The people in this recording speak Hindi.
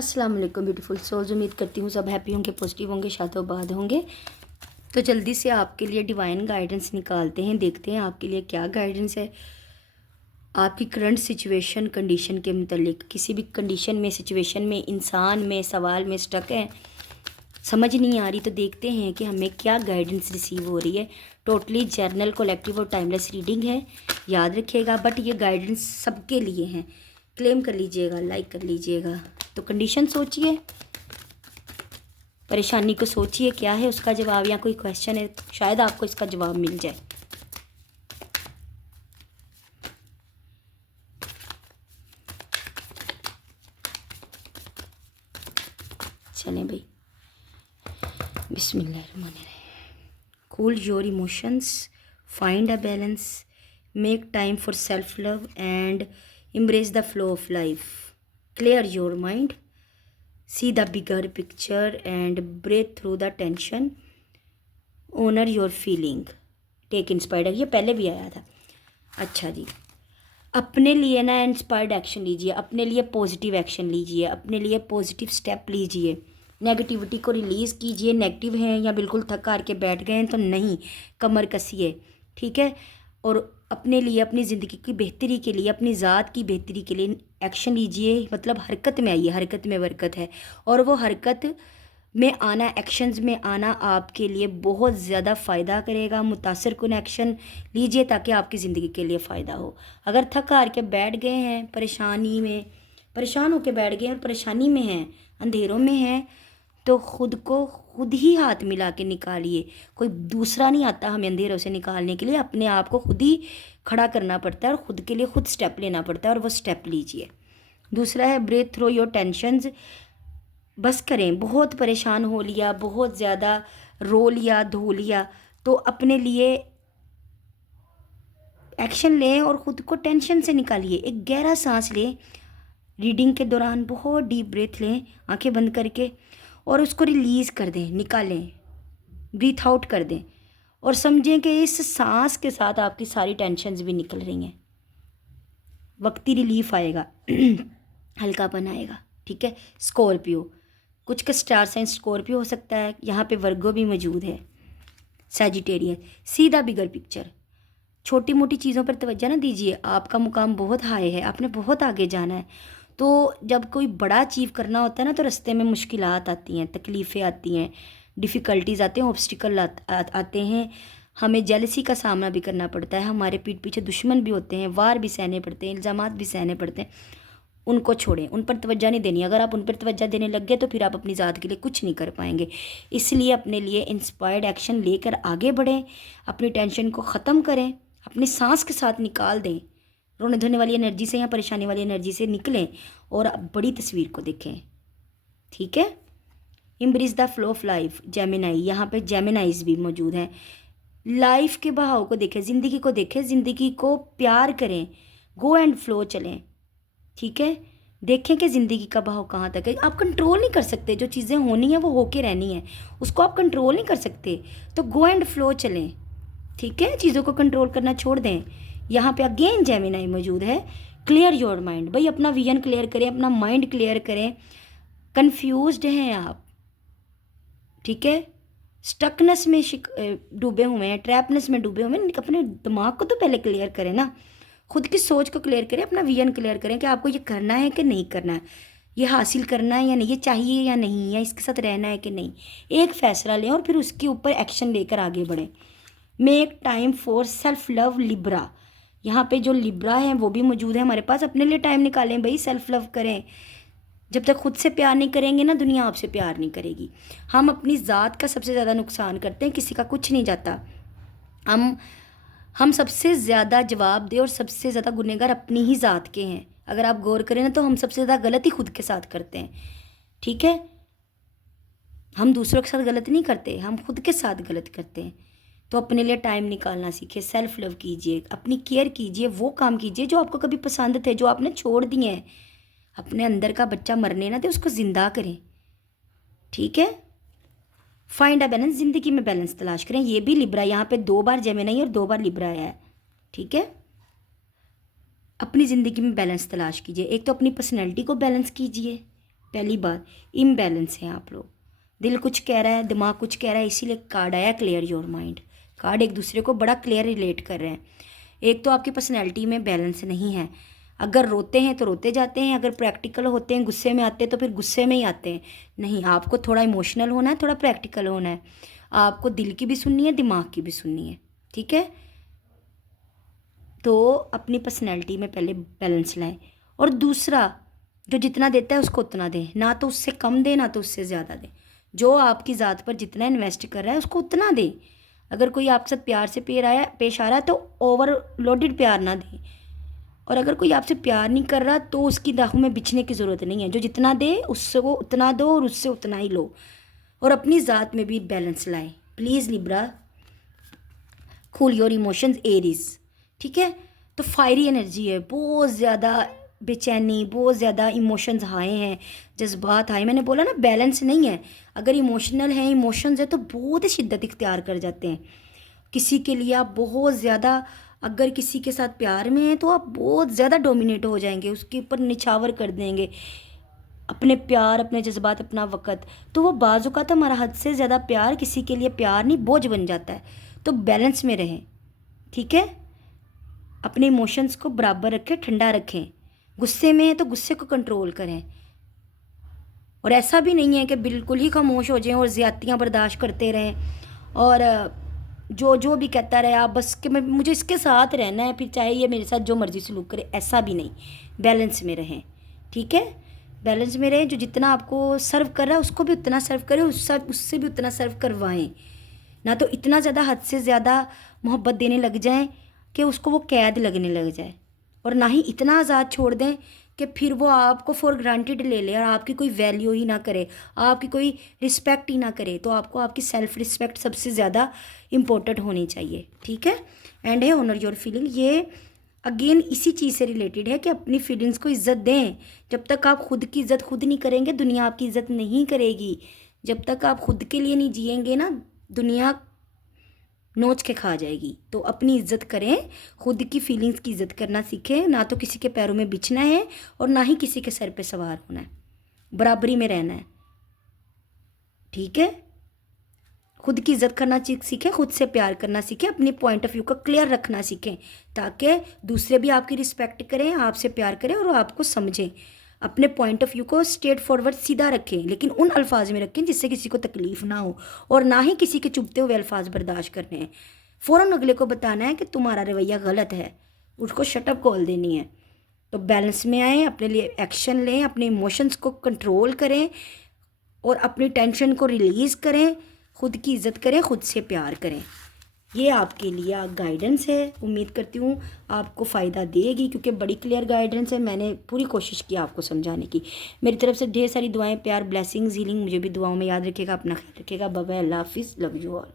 अस्सलाम वालेकुम ब्यूटीफुल सोल्स। उम्मीद करती हूँ सब हैप्पी होंगे, पॉजिटिव होंगे, शादोबाद होंगे। तो जल्दी से आपके लिए डिवाइन गाइडेंस निकालते हैं, देखते हैं आपके लिए क्या गाइडेंस है आपकी करंट सिचुएशन कंडीशन के मतलब। किसी भी कंडीशन में, सिचुएशन में, इंसान में, सवाल में स्टक है, समझ नहीं आ रही, तो देखते हैं कि हमें क्या गाइडेंस रिसीव हो रही है। टोटली जर्नल, कलेक्टिव और टाइमलेस रीडिंग है, याद रखिएगा। बट ये गाइडेंस सबके लिए हैं। क्लेम कर लीजिएगा, लाइक कर लीजिएगा। तो कंडीशन सोचिए, परेशानी को सोचिए, क्या है उसका जवाब, या कोई क्वेश्चन है, शायद आपको इसका जवाब मिल जाए। चलें भाई, बिस्मिल्लाहिर्रहमानिर्रहीम। Cool your emotions, find a balance, make time for self love and embrace the flow of life. Clear your mind, see the bigger picture and breathe through the tension. Honor your feeling. Take inspired, ये पहले भी आया था। अच्छा जी, अपने लिए ना इंस्पायर्ड एक्शन लीजिए, अपने लिए पॉजिटिव एक्शन लीजिए, अपने लिए पॉजिटिव स्टेप लीजिए। नेगेटिविटी को रिलीज़ कीजिए। नेगेटिव हैं या बिल्कुल थक हार के बैठ गए हैं तो नहीं, कमर कसिए, ठीक है। और अपने लिए, अपनी ज़िंदगी की बेहतरी के लिए, अपनी ज़ात की बेहतरी के लिए एक्शन लीजिए। मतलब हरकत में आइए, हरकत में बरकत है। और वो हरकत में आना, एक्शंस में आना आपके लिए बहुत ज़्यादा फ़ायदा करेगा। मुतासर कुन एक्शन लीजिए ताकि आपकी ज़िंदगी के लिए फ़ायदा हो। अगर थक हार के बैठ गए हैं, परेशानी में परेशान होकर बैठ गए हैं और परेशानी में हैं, अंधेरों में हैं, तो ख़ुद को खुद ही हाथ मिला के निकालिए। कोई दूसरा नहीं आता हमें अंधेरों से निकालने के लिए, अपने आप को खुद ही खड़ा करना पड़ता है और ख़ुद के लिए खुद स्टेप लेना पड़ता है, और वो स्टेप लीजिए। दूसरा है ब्रीथ थ्रू योर टेंशन्स। बस करें, बहुत परेशान हो लिया, बहुत ज़्यादा रो लिया, धो लिया, तो अपने लिए एक्शन लें और ख़ुद को टेंशन से निकालिए। एक गहरा सांस लें, रीडिंग के दौरान बहुत डीप ब्रीथ लें आंखें बंद करके, और उसको रिलीज़ कर दें, निकालें, ब्रीथ आउट कर दें, और समझें कि इस सांस के साथ आपकी सारी टेंशन्स भी निकल रही हैं। वक्ती रिलीफ आएगा, हल्कापन आएगा, ठीक है। स्कॉर्पियो, कुछ का स्टार साइन स्कॉर्पियो हो सकता है, यहाँ पे वर्गो भी मौजूद है। सैजिटेरियस, सीधा बिगर पिक्चर, छोटी मोटी चीज़ों पर तवज्जो ना दीजिए। आपका मुकाम बहुत हाई है, आपने बहुत आगे जाना है। तो जब कोई बड़ा अचीव करना होता है ना, तो रास्ते में मुश्किलात आती हैं, तकलीफ़ें आती हैं, डिफ़िकल्टीज़ आते हैं, ऑब्स्टिकल आते हैं। हमें जेलसी का सामना भी करना पड़ता है, हमारे पीठ पीछे दुश्मन भी होते हैं, वार भी सहने पड़ते हैं, इल्ज़ामात भी सहने पड़ते हैं। उनको छोड़ें, उन पर तवज्जो नहीं देनी। अगर आप उन पर तवज्जो देने लग गए तो फिर आप अपनी ज़ात के लिए कुछ नहीं कर पाएंगे। इसलिए अपने लिए इंस्पायर्ड एक्शन लेकर आगे बढ़ें, अपनी टेंशन को ख़त्म करें, अपनी सांस के साथ निकाल दें। रोने धोने वाली एनर्जी से या परेशानी वाली एनर्जी से निकलें और बड़ी तस्वीर को देखें, ठीक है। Embrace the flow of life, Gemini, यहाँ पे जेमिनाइज भी मौजूद हैं। लाइफ के बहाव को देखें, ज़िंदगी को देखें, ज़िंदगी को प्यार करें, गो एंड फ्लो चलें, ठीक है। देखें कि ज़िंदगी का बहाव कहाँ तक है। आप कंट्रोल नहीं कर सकते, जो चीज़ें होनी हैं वो होके रहनी है, उसको आप कंट्रोल नहीं कर सकते, तो गो एंड फ्लो चलें, ठीक है। चीज़ों को कंट्रोल करना छोड़ दें। यहाँ पे अगेन जेमिनाई मौजूद है। क्लियर योर माइंड, भाई अपना विजन क्लियर करें, अपना माइंड क्लियर करें। कंफ्यूज्ड हैं आप, ठीक है, स्टकनेस में डूबे हुए हैं, ट्रैपनेस में डूबे हुए हैं। अपने दिमाग को तो पहले क्लियर करें ना, खुद की सोच को क्लियर करें, अपना विजन क्लियर करें कि आपको ये करना है कि नहीं करना है, ये हासिल करना है या नहीं, ये चाहिए या नहीं, या इसके साथ रहना है कि नहीं। एक फ़ैसला लें और फिर उसके ऊपर एक्शन लेकर आगे बढ़ें। Make time for self love, Libra, यहाँ पे जो लिब्रा है वो भी मौजूद है हमारे पास। अपने लिए टाइम निकालें भाई, सेल्फ लव करें। जब तक खुद से प्यार नहीं करेंगे ना, दुनिया आपसे प्यार नहीं करेगी। हम अपनी ज़ात का सबसे ज़्यादा नुकसान करते हैं, किसी का कुछ नहीं जाता। हम सबसे ज़्यादा जवाबदेह और सबसे ज़्यादा गुनहगार अपनी ही ज़ात के हैं। अगर आप गौर करें ना, तो हम सबसे ज़्यादा गलती खुद के साथ करते हैं, ठीक है। हम दूसरों के साथ गलत नहीं करते, हम खुद के साथ गलत करते हैं। तो अपने लिए टाइम निकालना सीखिए, सेल्फ लव कीजिए, अपनी केयर कीजिए, वो काम कीजिए जो आपको कभी पसंद थे, जो आपने छोड़ दिए हैं। अपने अंदर का बच्चा मरने ना दे, उसको ज़िंदा करें, ठीक है। फाइंड अ बैलेंस, ज़िंदगी में बैलेंस तलाश करें। ये भी लिब्रा, यहाँ पे 2 बार जेमिनी और 2 बार लिब्रा आया है, ठीक है। अपनी ज़िंदगी में बैलेंस तलाश कीजिए। एक तो अपनी पर्सनैलिटी को बैलेंस कीजिए, पहली बात, इम्बैलेंस है आप लोग। दिल कुछ कह रहा है, दिमाग कुछ कह रहा है, इसीलिए कार्ड आया क्लियर योर माइंड। कार्ड एक दूसरे को बड़ा क्लियर रिलेट कर रहे हैं। एक तो आपकी पर्सनैलिटी में बैलेंस नहीं है। अगर रोते हैं तो रोते जाते हैं, अगर प्रैक्टिकल होते हैं, गुस्से में आते हैं तो फिर गुस्से में ही आते हैं। नहीं, आपको थोड़ा इमोशनल होना है, थोड़ा प्रैक्टिकल होना है। आपको दिल की भी सुननी है, दिमाग की भी सुननी है, ठीक है। तो अपनी पर्सनैलिटी में पहले बैलेंस लाएं। और दूसरा, जो जितना देता है उसको उतना दें, ना तो उससे कम दें ना तो उससे ज़्यादा दें। जो आपकी ज़ात पर जितना इन्वेस्ट कर रहा है उसको उतना दें। अगर कोई आपके साथ प्यार से पेश आ रहा है तो ओवरलोडेड प्यार ना दें। और अगर कोई आपसे प्यार नहीं कर रहा तो उसकी राहों में बिछने की ज़रूरत नहीं है। जो जितना दे उससे वो उतना दो और उससे उतना ही लो। और अपनी ज़ात में भी बैलेंस लाएं please Libra. Cool your emotions Aries, ठीक है। तो फायरी एनर्जी है, बहुत ज़्यादा बेचैनी, बहुत ज़्यादा इमोशंस हाई हैं, जज्बात हाई। मैंने बोला ना बैलेंस नहीं है। अगर इमोशनल है, इमोशंस है तो बहुत ही शिद्दत इख्तियार कर जाते हैं। किसी के लिए आप बहुत ज़्यादा, अगर किसी के साथ प्यार में है तो आप बहुत ज़्यादा डोमिनेट हो जाएंगे, उसके ऊपर निछावर कर देंगे अपने प्यार, अपने जज्बात, अपना वक़्त। तो वो बाज़ औक़ात हमारा हद से ज़्यादा प्यार किसी के लिए प्यार नहीं, बोझ बन जाता है। तो बैलेंस में रहें, ठीक है। अपने इमोशंस को बराबर रखें, ठंडा रखें। गुस्से में है तो गुस्से को कंट्रोल करें। और ऐसा भी नहीं है कि बिल्कुल ही खामोश हो जाएं और ज़्यादतियाँ बर्दाश्त करते रहें और जो जो भी कहता रहे आप बस कि मैं मुझे इसके साथ रहना है, फिर चाहे ये मेरे साथ जो मर्ज़ी सलूक करे। ऐसा भी नहीं, बैलेंस में रहें, ठीक है। बैलेंस में रहें। जो जितना आपको सर्व कर रहा है उसको भी उतना सर्व करें, उससे भी उतना सर्व करवाएं। ना तो इतना ज़्यादा हद से ज़्यादा मोहब्बत देने लग जाएं कि उसको वो कैद लगने लग जाए, और ना ही इतना आज़ाद छोड़ दें कि फिर वो आपको फॉर ग्रांटेड ले ले और आपकी कोई वैल्यू ही ना करे, आपकी कोई रिस्पेक्ट ही ना करे। तो आपको आपकी सेल्फ रिस्पेक्ट सबसे ज़्यादा इम्पोर्टेंट होनी चाहिए, ठीक है। एंड है ऑनर योर फीलिंग। ये अगेन इसी चीज़ से रिलेटेड है कि अपनी फीलिंग्स को इज़्ज़त दें। जब तक आप खुद की इज़्ज़त खुद नहीं करेंगे दुनिया आपकी इज़्ज़त नहीं करेगी। जब तक आप खुद के लिए नहीं जिएंगे ना, दुनिया नोच के खा जाएगी। तो अपनी इज्जत करें, खुद की फीलिंग्स की इज्जत करना सीखें। ना तो किसी के पैरों में बिछना है और ना ही किसी के सर पे सवार होना है, बराबरी में रहना है, ठीक है। खुद की इज्जत करना सीखें, खुद से प्यार करना सीखें, अपनी पॉइंट ऑफ व्यू को क्लियर रखना सीखें ताकि दूसरे भी आपकी रिस्पेक्ट करें, आपसे प्यार करें और आपको समझें। अपने पॉइंट ऑफ व्यू को स्ट्रेट फॉरवर्ड सीधा रखें, लेकिन उन अल्फाज में रखें जिससे किसी को तकलीफ़ ना हो, और ना ही किसी के चुभते हुए अल्फाज बर्दाश्त करने हैं। फ़ौरन अगले को बताना है कि तुम्हारा रवैया गलत है, उसको शटअप कॉल देनी है। तो बैलेंस में आएँ, अपने लिए एक्शन लें, अपने इमोशंस को कंट्रोल करें और अपनी टेंशन को रिलीज़ करें, खुद की इज़्ज़त करें, खुद से प्यार करें। ये आपके लिए गाइडेंस है। उम्मीद करती हूँ आपको फ़ायदा देगी, क्योंकि बड़ी क्लियर गाइडेंस है। मैंने पूरी कोशिश की आपको समझाने की। मेरी तरफ से ढेर सारी दुआएं, प्यार, ब्लेसिंग्स, हीलिंग। मुझे भी दुआओं में याद रखिएगा, अपना ख्याल रखिएगा। बाय बाय, अल्लाह हाफिज़, लव यू ऑल।